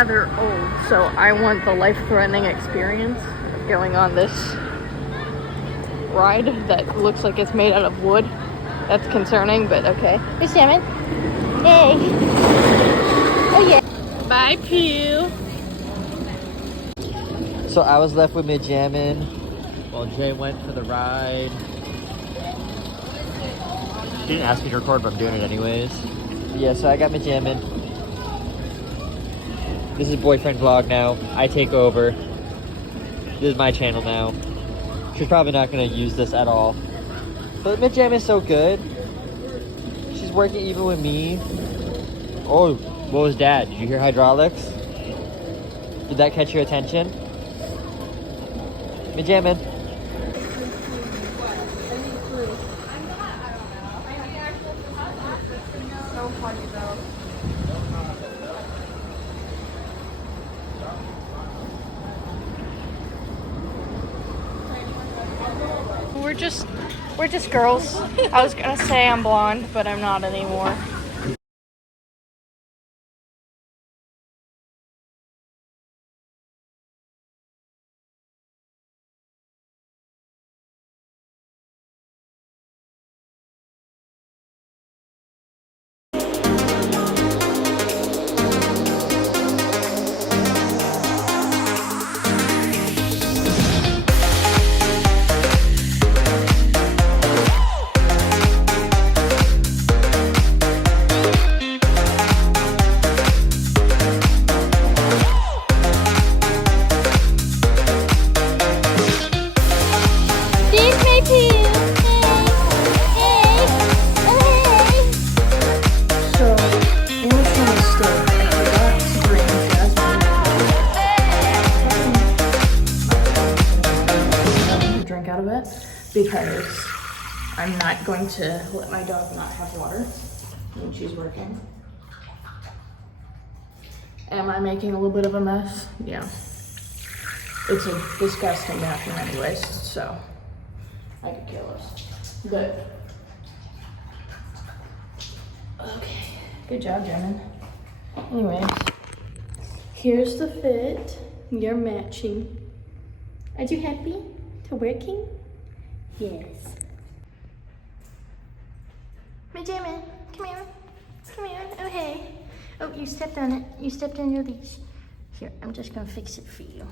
rather old, so I want the life-threatening experience of going on this ride that looks like it's made out of wood. That's concerning, but okay. Hey, Salmon. Hey. Oh, yeah. Bye, Pew. So I was left with me jamming while Jay went for the ride. She didn't ask me to record, but I'm doing it anyways. Yeah, so I got me jamming. This is boyfriend vlog now. I take over. This is my channel now. She's probably not gonna use this at all. But Midjam is so good. She's working even with me. Oh, what was that? Did you hear hydraulics? Did that catch your attention? Midjamin. We're just girls. I was gonna say I'm blonde, but I'm not anymore. Because I'm not going to let my dog not have water when she's working. Am I making a little bit of a mess? Yeah. It's a disgusting bathroom anyways, so I could kill us. But, okay, good job, German. Anyways, here's the fit. You're matching. Are you happy to working? Yes. Midjamin, come here. Come here. Oh, hey. Oh, you stepped on it. You stepped on your leash. Here, I'm just gonna fix it for you.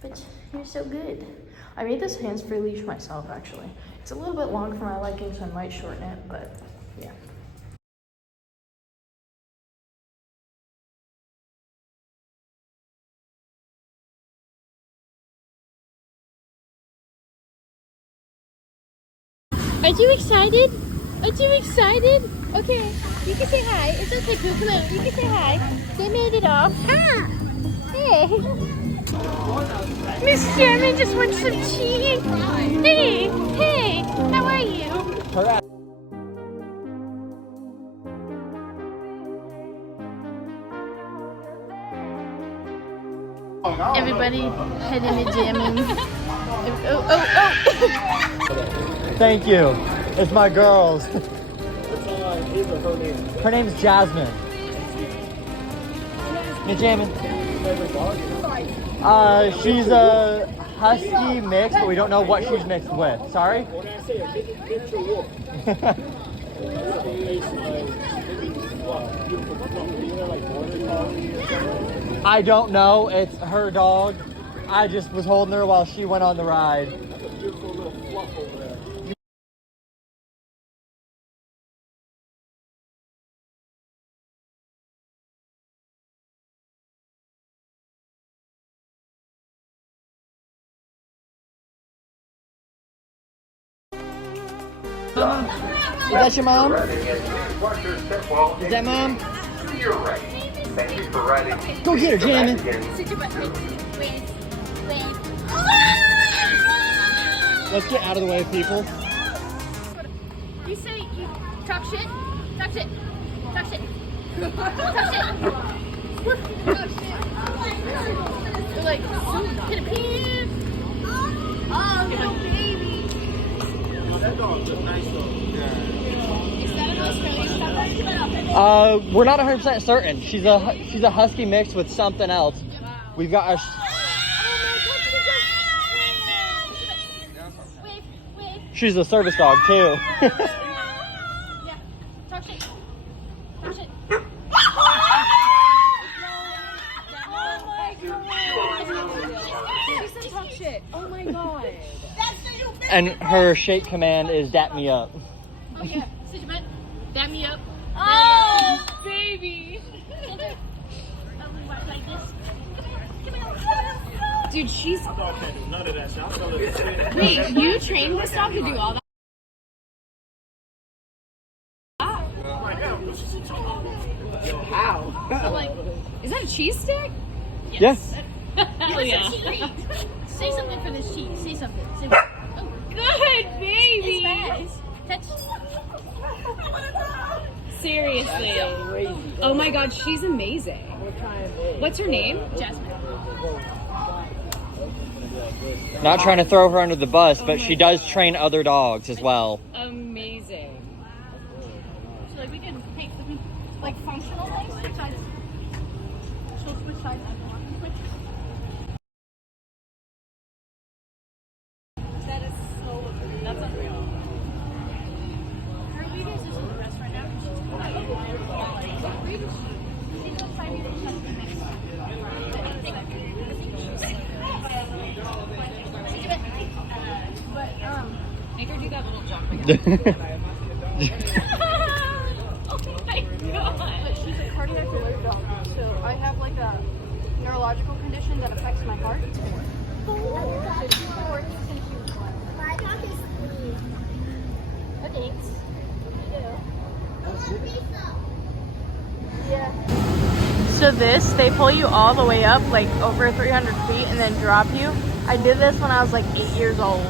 But you're so good. I made this hands-free leash myself, actually. It's a little bit long for my liking, so I might shorten it, but yeah. Are you excited? Are you excited? Okay, you can say hi. It's okay, Pooh. Come on, you can say hi. They made it off. Ah! Hey! Miss Sherman just wants some cheese. Hey! Hey! How are you? Alright. Everybody heading to jamming. Oh. Thank you. It's my girls. Her name's Jasmine. Midjamin. She's a husky mix, but we don't know what she's mixed with. Sorry? I don't know. It's her dog. I just was holding her while she went on the ride. Is that your mom? Is that mom? You're right. Thank you for riding. Go get her, Jamin. Let's get out of the way, people. You say you talk shit? Talk shit. Talk shit. Talk shit. Talk shit. They're like, get a piece. Oh, little baby. That dog's a nice dog. Yeah. Is that an Australian Shepherd? We're not 100% certain. She's a husky mixed with something else. We've got a. She's a service dog too. Oh my god. And her shape command is "dap me up." Oh yeah, sit your butt. Dap me up. Oh, baby. Like this. Dude, she's. Dog can't do none of that shit. I fell in the shit. Wait, you trained this dog to do all that? Like, hell, what she talking How? So, like, is that a cheese stick? Yes. Hell yeah. Say something for this cheese. Say something. Say oh, Good baby. it's fast. Touch. Seriously. Oh my god, she's amazing. What's her name? Jasmine. Not trying to throw her under the bus, but she does train other dogs as well. Amazing. So like we can take like functional things. Switch sides. She'll switch sides. That is so. That's unreal. Are you guys just in the rest right now? Make her do that little jump again. Oh my god. She's a cardiac alert dog, so I have like a neurological condition that affects my heart. My dog is clean. Oh, thanks. So they pull you all the way up, like over 300 feet, and then drop you. I did this when I was like 8 years old.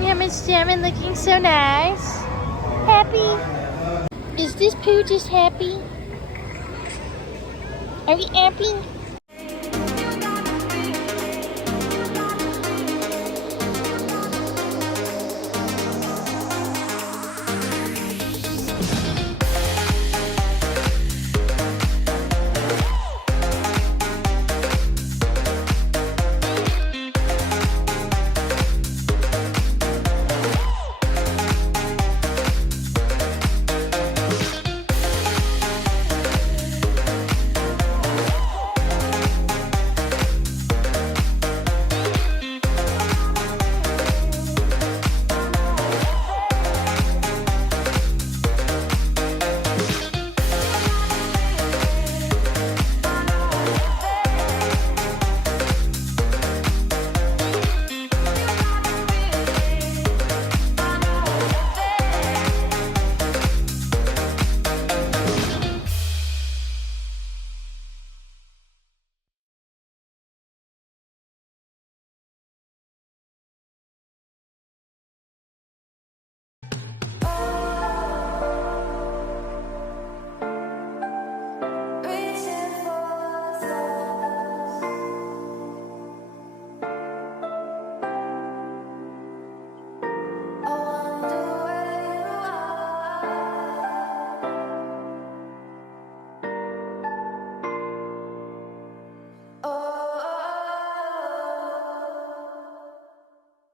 Yeah, Miss Jasmine looking so nice. Happy. Is this poo just happy? Are we happy?